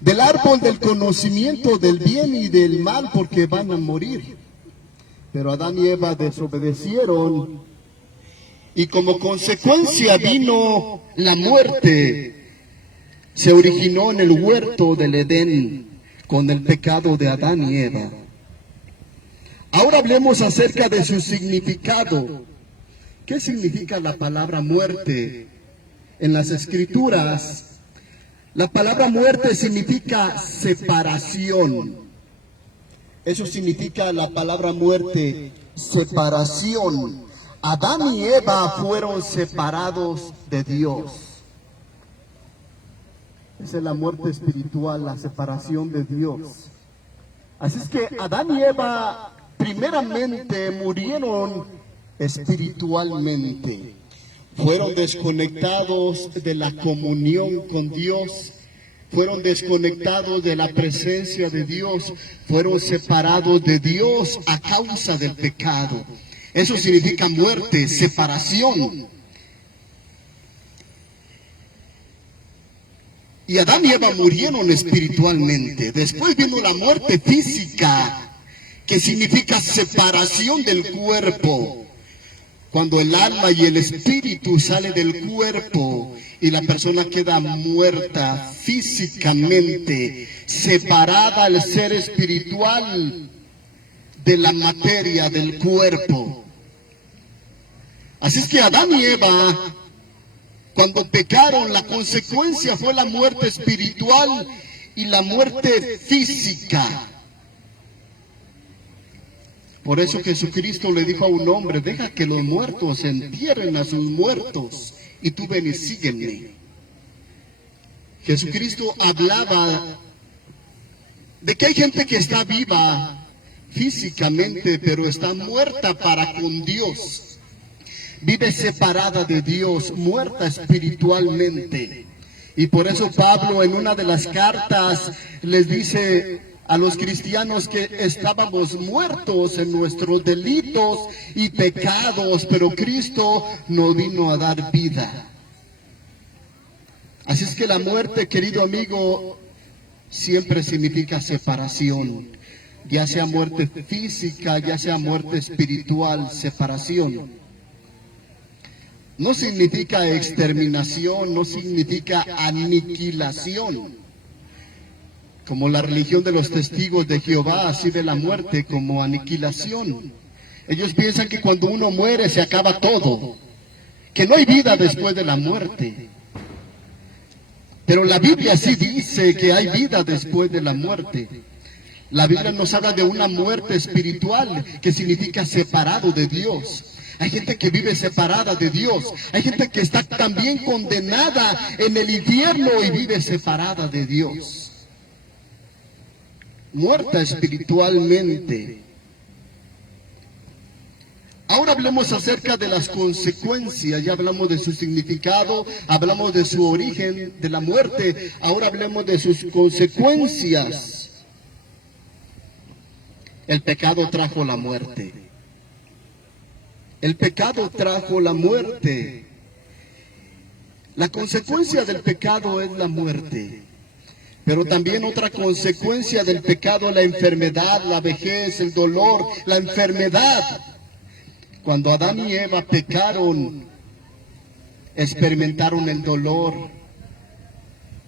del árbol del conocimiento del bien y del mal, porque van a morir. Pero Adán y Eva desobedecieron y como consecuencia vino la muerte. Se originó en el huerto del Edén con el pecado de Adán y Eva. Ahora hablemos acerca de su significado. ¿Qué significa la palabra muerte? En las Escrituras, la palabra muerte significa separación. Eso significa la palabra muerte, separación. Adán y Eva fueron separados de Dios. Esa es la muerte espiritual, la separación de Dios. Así es que Adán y Eva primeramente murieron espiritualmente. Fueron desconectados de la comunión con Dios. Fueron desconectados de la presencia de Dios. Fueron separados de Dios a causa del pecado. Eso significa muerte, separación. Y Adán y Eva murieron espiritualmente. Después vino la muerte física, que significa separación del cuerpo. Cuando el alma y el espíritu sale del cuerpo y la persona queda muerta físicamente, separada al ser espiritual de la materia del cuerpo. Así es que Adán y Eva, cuando pecaron, la consecuencia fue la muerte espiritual y la muerte física. Por eso Jesucristo le dijo a un hombre: deja que los muertos entierren a sus muertos y tú ven y sígueme. Jesucristo hablaba de que hay gente que está viva físicamente, pero está muerta para con Dios. Vive separada de Dios, muerta espiritualmente. Y por eso Pablo en una de las cartas les dice a los cristianos que estábamos muertos en nuestros delitos y pecados, pero Cristo nos vino a dar vida. Así es que la muerte, querido amigo, siempre significa separación, ya sea muerte física, ya sea muerte espiritual, separación. No significa exterminación, no significa aniquilación. Como la religión de los testigos de Jehová, así de la muerte como aniquilación. Ellos piensan que cuando uno muere se acaba todo, que no hay vida después de la muerte. Pero la Biblia sí dice que hay vida después de la muerte. La Biblia nos habla de una muerte espiritual que significa separado de Dios. Hay gente que vive separada de Dios. Hay gente que está también condenada en el infierno y vive separada de Dios. Muerta espiritualmente. Ahora hablemos acerca de las consecuencias. Ya hablamos de su significado, hablamos de su origen, de la muerte. Ahora hablemos de sus consecuencias. El pecado trajo la muerte. El pecado trajo la muerte. La consecuencia del pecado es la muerte. Pero también otra consecuencia del pecado es la enfermedad, la vejez, el dolor, la enfermedad. Cuando Adán y Eva pecaron, experimentaron el dolor.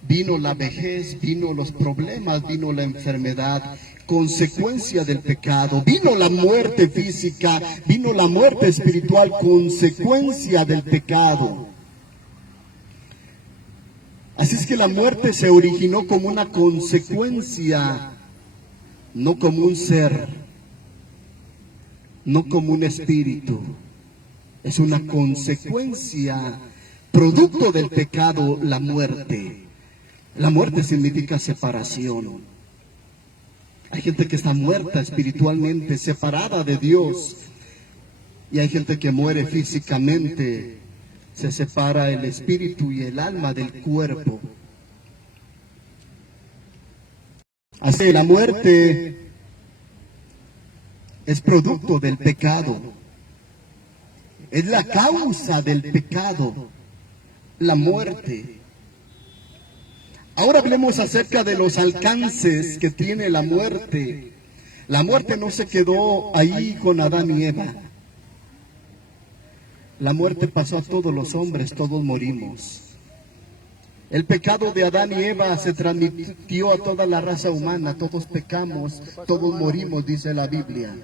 Vino la vejez, vino los problemas, vino la enfermedad, consecuencia del pecado. Vino la muerte física, vino la muerte espiritual, consecuencia del pecado. Así es que la muerte se originó como una consecuencia, no como un ser, no como un espíritu. Es una consecuencia, producto del pecado, la muerte. La muerte significa separación. Hay gente que está muerta espiritualmente, separada de Dios. Y hay gente que muere físicamente. Se separa el espíritu y el alma del cuerpo. Así que la muerte es producto del pecado. Es la causa del pecado, la muerte. Ahora hablemos acerca de los alcances que tiene la muerte. La muerte no se quedó ahí con Adán y Eva. La muerte pasó a todos los hombres, todos morimos. El pecado de Adán y Eva se transmitió a toda la raza humana, todos pecamos, todos morimos, dice la Biblia.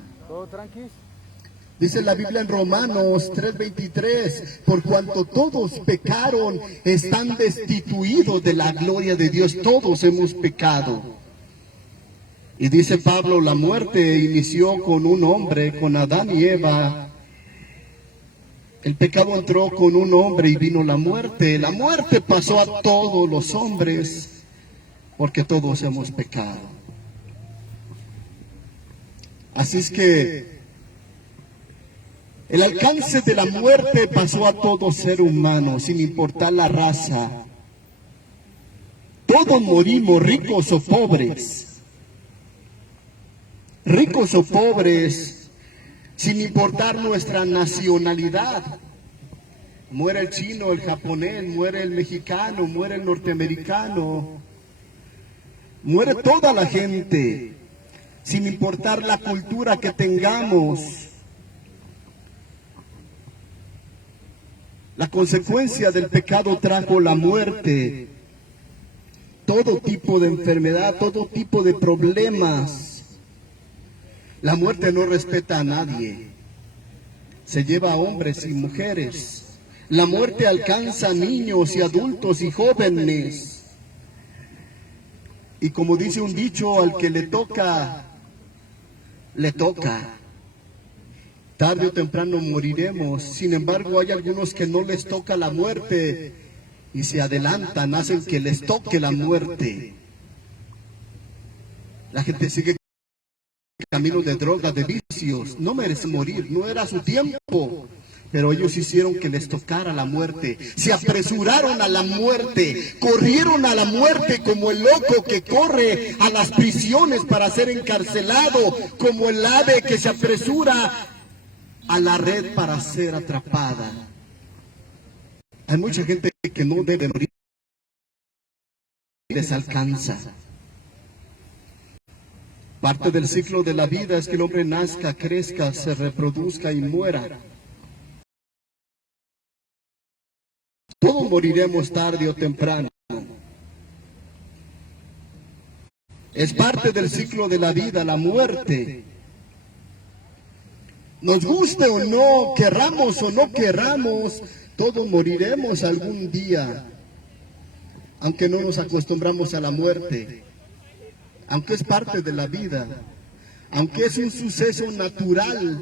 Dice la Biblia en Romanos 3:23, por cuanto todos pecaron, están destituidos de la gloria de Dios, todos hemos pecado. Y dice Pablo, la muerte inició con un hombre, con Adán y Eva. El pecado entró con un hombre y vino la muerte. La muerte pasó a todos los hombres, porque todos hemos pecado. Así es que el alcance de la muerte pasó a todo ser humano, sin importar la raza. Todos morimos, ricos o pobres. Ricos o pobres, sin importar nuestra nacionalidad. Muere el chino, el japonés, muere el mexicano, muere el norteamericano. Muere toda la gente, sin importar la cultura que tengamos. La consecuencia del pecado trajo la muerte, todo tipo de enfermedad, todo tipo de problemas. La muerte no respeta a nadie, se lleva a hombres y mujeres. La muerte alcanza a niños y adultos y jóvenes. Y como dice un dicho, al que le toca, le toca. Tarde o temprano moriremos. Sin embargo, hay algunos que no les toca la muerte y se adelantan, hacen que les toque la muerte. La gente sigue caminos de droga, de vicios. No merece morir, no era su tiempo. Pero ellos hicieron que les tocara la muerte. Se apresuraron a la muerte, corrieron a la muerte como el loco que corre a las prisiones para ser encarcelado, como el ave que se apresura a la red para ser atrapada. Hay mucha gente que no debe morir, les alcanza. Parte del ciclo de la vida es que el hombre nazca, crezca, se reproduzca y muera. Todos moriremos tarde o temprano. Es parte del ciclo de la vida, la muerte. Nos guste o no, querramos o no querramos, todos moriremos algún día, aunque no nos acostumbramos a la muerte, aunque es parte de la vida, aunque es un suceso natural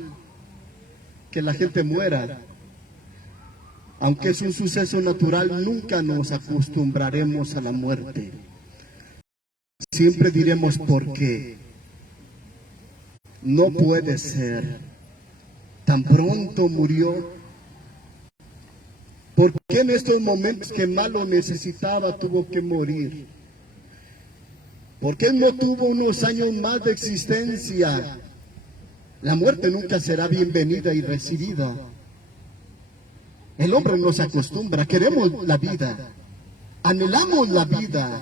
que la gente muera, aunque es un suceso natural, nunca nos acostumbraremos a la muerte. Siempre diremos por qué. No puede ser. Tan pronto murió. ¿Por qué en estos momentos que más lo necesitaba tuvo que morir? ¿Por qué no tuvo unos años más de existencia? La muerte nunca será bienvenida y recibida. El hombre no se acostumbra, queremos la vida, anhelamos la vida.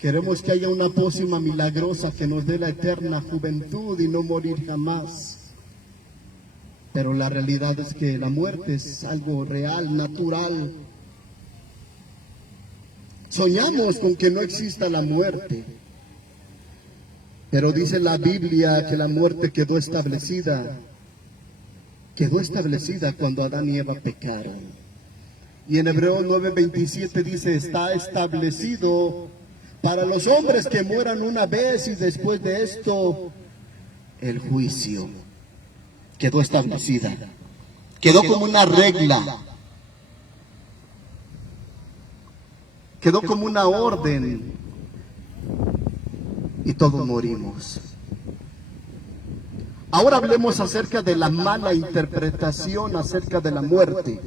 Queremos que haya una pócima milagrosa que nos dé la eterna juventud y no morir jamás. Pero la realidad es que la muerte es algo real, natural. Soñamos con que no exista la muerte. Pero dice la Biblia que la muerte quedó establecida. Quedó establecida cuando Adán y Eva pecaron. Y en Hebreos 9:27 dice, está establecido para los hombres que mueran una vez y después de esto el juicio. Quedó establecida. Quedó como una regla. Quedó como una orden. Y todos morimos. Ahora hablemos acerca de la mala interpretación acerca de la muerte.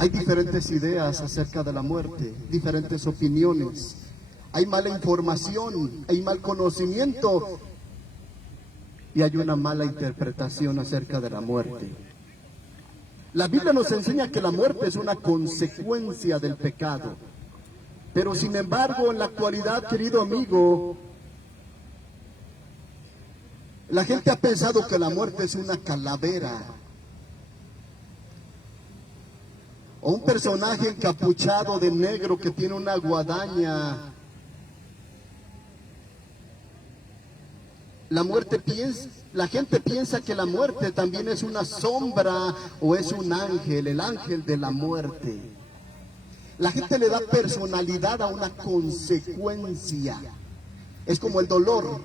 Hay diferentes ideas acerca de la muerte, diferentes opiniones. Hay mala información, hay mal conocimiento y hay una mala interpretación acerca de la muerte. La Biblia nos enseña que la muerte es una consecuencia del pecado. Pero sin embargo, en la actualidad, querido amigo, la gente ha pensado que la muerte es una calavera o un personaje encapuchado de negro que tiene una guadaña. La gente piensa que la muerte también es una sombra o es un ángel, el ángel de la muerte. La gente le da personalidad a una consecuencia. Es como el dolor,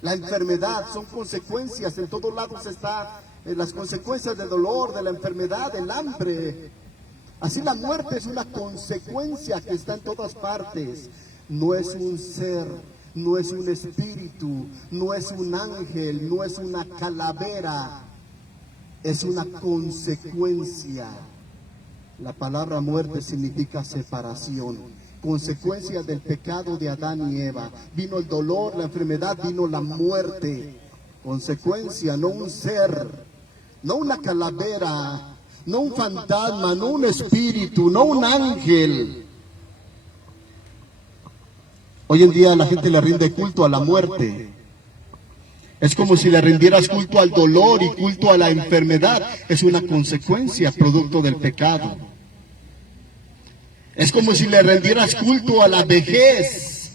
la enfermedad, son consecuencias. En todos lados están las consecuencias del dolor, de la enfermedad, del hambre. Así la muerte es una consecuencia que está en todas partes. No es un ser, no es un espíritu, no es un ángel, no es una calavera. Es una consecuencia. La palabra muerte significa separación, consecuencia del pecado de Adán y Eva. Vino el dolor, la enfermedad, vino la muerte. Consecuencia, no un ser, no una calavera, no un fantasma, no un espíritu, no un ángel. Hoy en día la gente le rinde culto a la muerte. Es como si le rindieras culto al dolor y culto a la enfermedad. Es una consecuencia, producto del pecado. Es como si le rendieras culto a la vejez.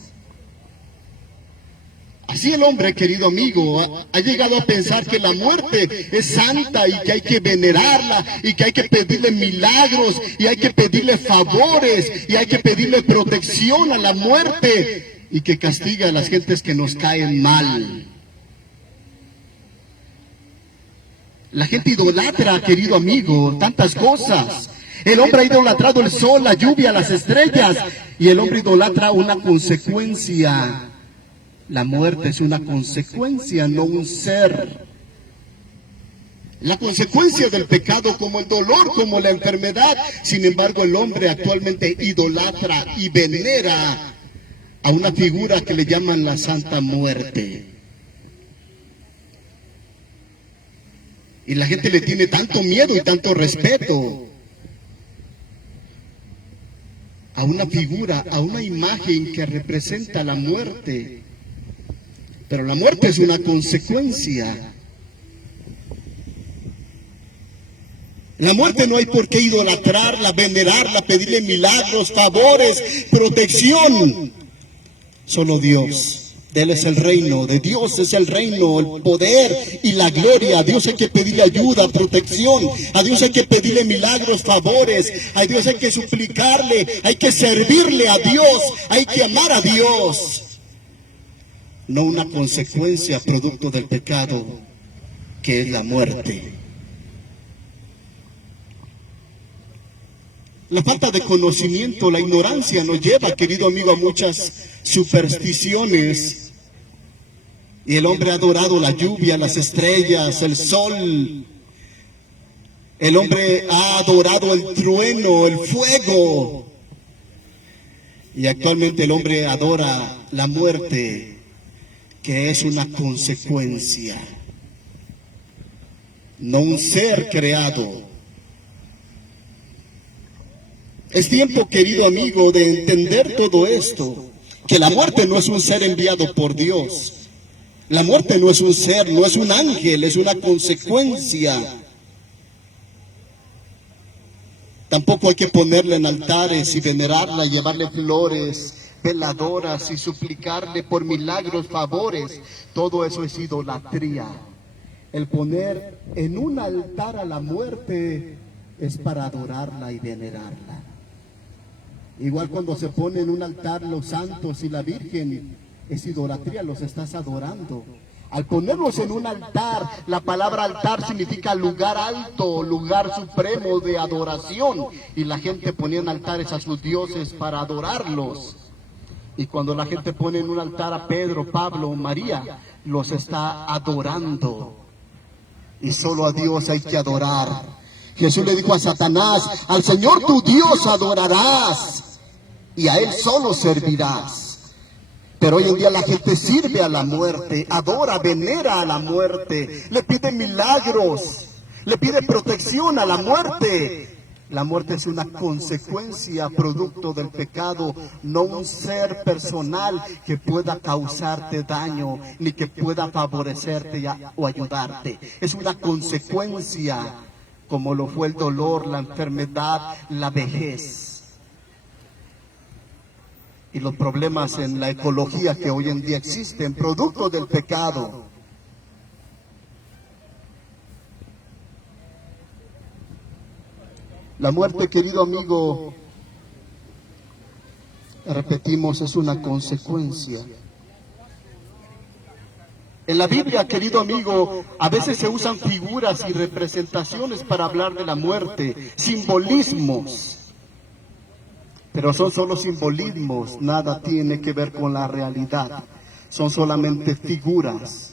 Así el hombre, querido amigo, ha llegado a pensar que la muerte es santa y que hay que venerarla y que hay que pedirle milagros y hay que pedirle favores y hay que pedirle protección a la muerte y que castiga a las gentes que nos caen mal. La gente idolatra, querido amigo, tantas cosas. El hombre ha idolatrado el sol, la lluvia, las estrellas, y el hombre idolatra una consecuencia. La muerte es una consecuencia, no un ser. La consecuencia del pecado, como el dolor, como la enfermedad. Sin embargo, el hombre actualmente idolatra y venera a una figura que le llaman la Santa Muerte. Y la gente le tiene tanto miedo y tanto respeto a una figura, a una imagen que representa la muerte. Pero la muerte es una consecuencia. La muerte no hay por qué idolatrarla, venerarla, pedirle milagros, favores, protección. Solo Dios. De Él es el reino, de Dios es el reino, el poder y la gloria. A Dios hay que pedirle ayuda, protección. A Dios hay que pedirle milagros, favores. A Dios hay que suplicarle, hay que servirle a Dios, hay que amar a Dios. No una consecuencia producto del pecado, que es la muerte. La falta de conocimiento, la ignorancia nos lleva, querido amigo, a muchas supersticiones. Y el hombre ha adorado la lluvia, las estrellas, el sol. El hombre ha adorado el trueno, el fuego. Y actualmente el hombre adora la muerte, que es una consecuencia, no un ser creado. Es tiempo, querido amigo, de entender todo esto, que la muerte no es un ser enviado por Dios. La muerte no es un ser, no es un ángel, es una consecuencia. Tampoco hay que ponerla en altares y venerarla, llevarle flores, veladoras y suplicarle por milagros, favores. Todo eso es idolatría. El poner en un altar a la muerte es para adorarla y venerarla. Igual cuando se pone en un altar los santos y la Virgen, es idolatría, los estás adorando. Al ponerlos en un altar, la palabra altar significa lugar alto, lugar supremo de adoración. Y la gente ponía en altares a sus dioses para adorarlos. Y cuando la gente pone en un altar a Pedro, Pablo, María, los está adorando. Y solo a Dios hay que adorar. Jesús le dijo a Satanás, al Señor tu Dios adorarás y a Él solo servirás. Pero hoy en día la gente sirve a la muerte, adora, venera a la muerte, le pide milagros, le pide protección a la muerte. La muerte es una consecuencia producto del pecado, no un ser personal que pueda causarte daño, ni que pueda favorecerte o ayudarte. Es una consecuencia, como lo fue el dolor, la enfermedad, la vejez. Y los problemas en la ecología que hoy en día existen, producto del pecado. La muerte, querido amigo, repetimos, es una consecuencia. En la Biblia, querido amigo, a veces se usan figuras y representaciones para hablar de la muerte, simbolismos. Pero son solo simbolismos, nada tiene que ver con la realidad. Son solamente figuras.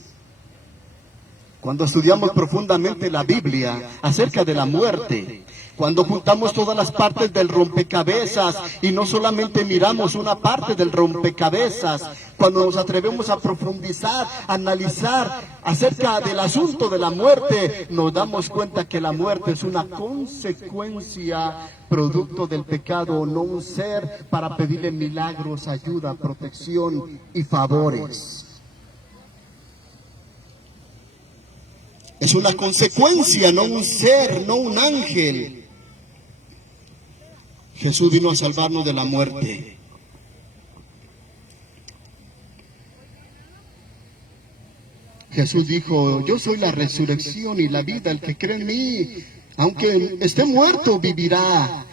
Cuando estudiamos profundamente la Biblia acerca de la muerte, cuando juntamos todas las partes del rompecabezas y no solamente miramos una parte del rompecabezas, cuando nos atrevemos a profundizar, a analizar acerca del asunto de la muerte, nos damos cuenta que la muerte es una consecuencia producto del pecado, no un ser para pedirle milagros, ayuda, protección y favores. Es una consecuencia, no un ser, no un ángel. Jesús vino a salvarnos de la muerte. Jesús dijo, yo soy la resurrección y la vida, el que cree en mí, aunque esté muerto, vivirá.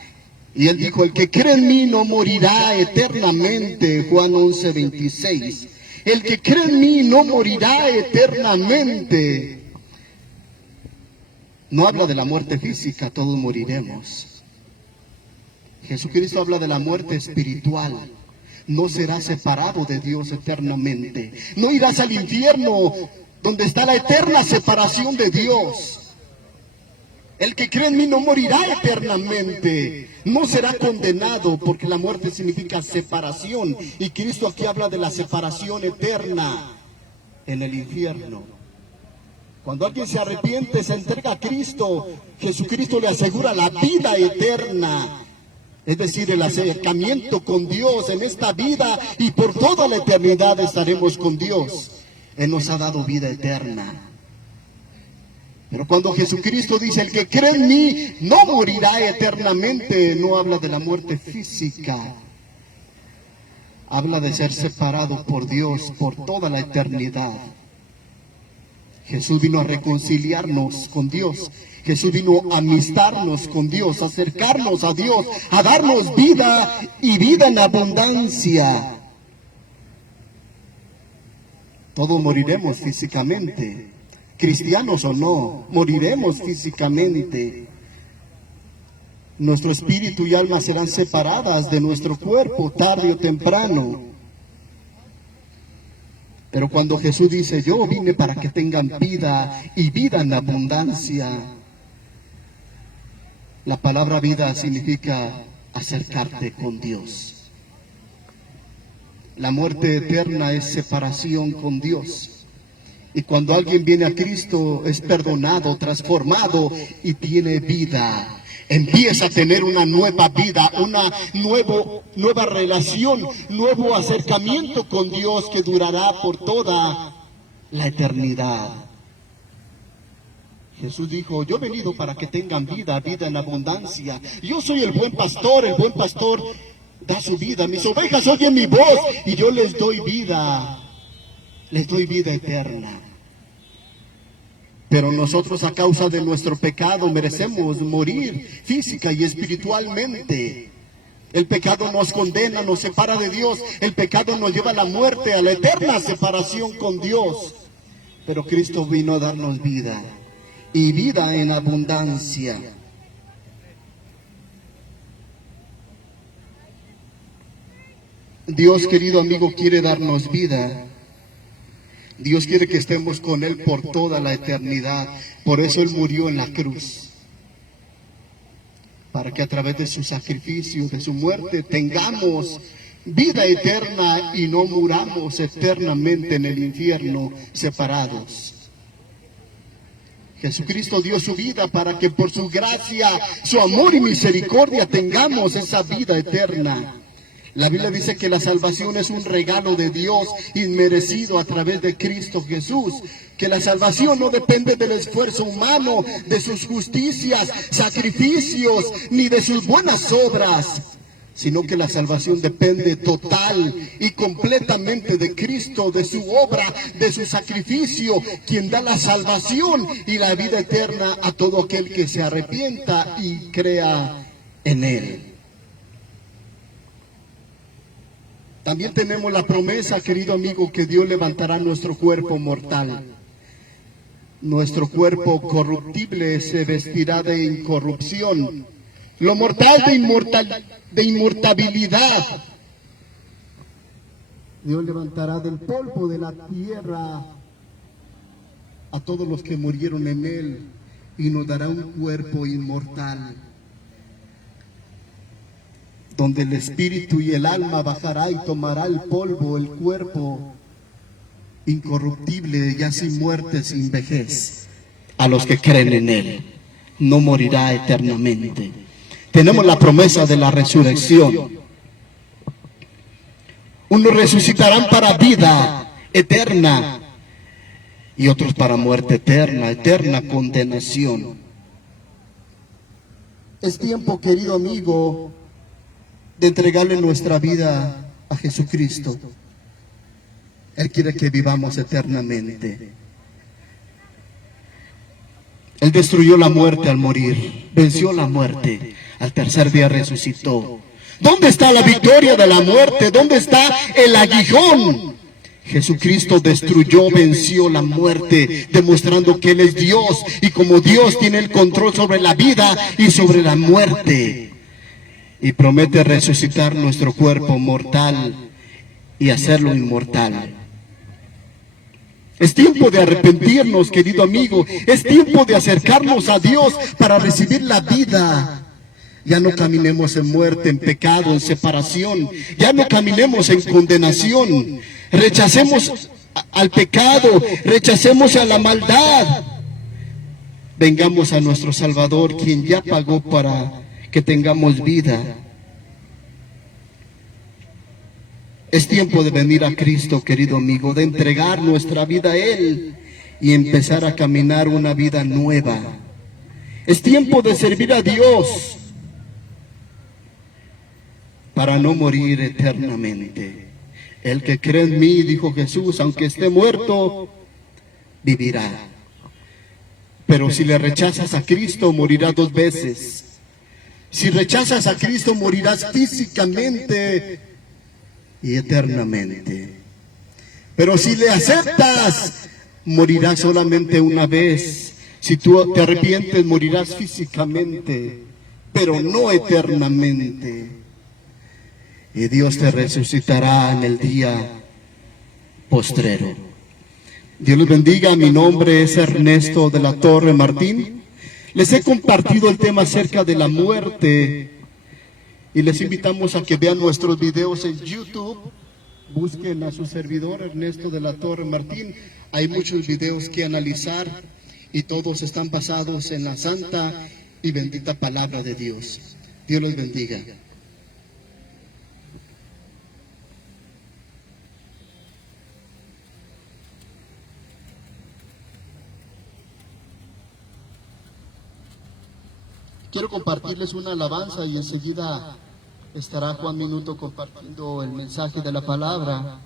Y él dijo, el que cree en mí no morirá eternamente, Juan 11:26. El que cree en mí no morirá eternamente. No habla de la muerte física, todos moriremos. Jesucristo habla de la muerte espiritual. No serás separado de Dios eternamente. No irás al infierno, donde está la eterna separación de Dios. El que cree en mí no morirá eternamente. No será condenado, porque la muerte significa separación. Y Cristo aquí habla de la separación eterna en el infierno. Cuando alguien se arrepiente, se entrega a Cristo, Jesucristo le asegura la vida eterna. Es decir, el acercamiento con Dios en esta vida y por toda la eternidad estaremos con Dios. Él nos ha dado vida eterna. Pero cuando Jesucristo dice, el que cree en mí no morirá eternamente, no habla de la muerte física. Habla de ser separado por Dios por toda la eternidad. Jesús vino a reconciliarnos con Dios. Jesús vino a amistarnos con Dios, a acercarnos a Dios, a darnos vida y vida en abundancia. Todos moriremos físicamente, cristianos o no, moriremos físicamente. Nuestro espíritu y alma serán separadas de nuestro cuerpo tarde o temprano. Pero cuando Jesús dice, yo vine para que tengan vida y vida en abundancia, la palabra vida significa acercarte con Dios. La muerte eterna es separación con Dios. Y cuando alguien viene a Cristo es perdonado, transformado y tiene vida. Empieza a tener una nueva vida, una nueva relación, nuevo acercamiento con Dios que durará por toda la eternidad. Jesús dijo, yo he venido para que tengan vida, vida en abundancia. Yo soy el buen pastor da su vida. Mis ovejas oyen mi voz y yo les doy vida eterna. Pero nosotros a causa de nuestro pecado merecemos morir física y espiritualmente. El pecado nos condena, nos separa de Dios. El pecado nos lleva a la muerte, a la eterna separación con Dios. Pero Cristo vino a darnos vida y vida en abundancia. Dios, querido amigo, quiere darnos vida. Dios quiere que estemos con Él por toda la eternidad. Por eso Él murió en la cruz. Para que a través de su sacrificio, de su muerte, tengamos vida eterna y no muramos eternamente en el infierno separados. Jesucristo dio su vida para que por su gracia, su amor y misericordia tengamos esa vida eterna. La Biblia dice que la salvación es un regalo de Dios inmerecido a través de Cristo Jesús. Que la salvación no depende del esfuerzo humano, de sus justicias, sacrificios, ni de sus buenas obras, sino que la salvación depende total y completamente de Cristo, de su obra, de su sacrificio, quien da la salvación y la vida eterna a todo aquel que se arrepienta y crea en Él. También tenemos la promesa, querido amigo, que Dios levantará nuestro cuerpo mortal. Nuestro cuerpo corruptible se vestirá de incorrupción, lo mortal de inmortabilidad. Dios levantará del polvo de la tierra a todos los que murieron en Él y nos dará un cuerpo inmortal, donde el espíritu y el alma bajará y tomará el polvo, el cuerpo incorruptible, ya sin muerte, sin vejez. A los que creen en Él, no morirá eternamente. Tenemos la promesa de la resurrección. Unos resucitarán para vida eterna y otros para muerte eterna, eterna condenación. Es tiempo, querido amigo, de entregarle nuestra vida a Jesucristo. Él quiere que vivamos eternamente. Él destruyó la muerte al morir, venció la muerte, al tercer día resucitó. ¿Dónde está la victoria de la muerte? ¿Dónde está el aguijón? Jesucristo destruyó, venció la muerte, demostrando que Él es Dios, y como Dios tiene el control sobre la vida y sobre la muerte. Y promete resucitar nuestro cuerpo mortal y hacerlo inmortal. Es tiempo de arrepentirnos, querido amigo. Es tiempo de acercarnos a Dios para recibir la vida. Ya no caminemos en muerte, en pecado, en separación. Ya no caminemos en condenación. Rechacemos al pecado, rechacemos a la maldad. Vengamos a nuestro Salvador, quien ya pagó para que tengamos vida. Es tiempo de venir a Cristo, querido amigo, de entregar nuestra vida a Él y empezar a caminar una vida nueva. Es tiempo de servir a Dios para no morir eternamente. El que cree en mí, dijo Jesús, aunque esté muerto, vivirá. Pero si le rechazas a Cristo, morirás 2 veces. Si rechazas a Cristo, morirás físicamente y eternamente. Pero si le aceptas, morirás solamente una vez. Si tú te arrepientes, morirás físicamente, pero no eternamente. Y Dios te resucitará en el día postrero. Dios los bendiga. Mi nombre es Ernesto de la Torre Martín. Les he compartido el tema acerca de la muerte y les invitamos a que vean nuestros videos en YouTube. Busquen a su servidor Ernesto de la Torre Martín. Hay muchos videos que analizar y todos están basados en la santa y bendita palabra de Dios. Dios los bendiga. Quiero compartirles una alabanza y enseguida estará Juan Minuto compartiendo el mensaje de la palabra.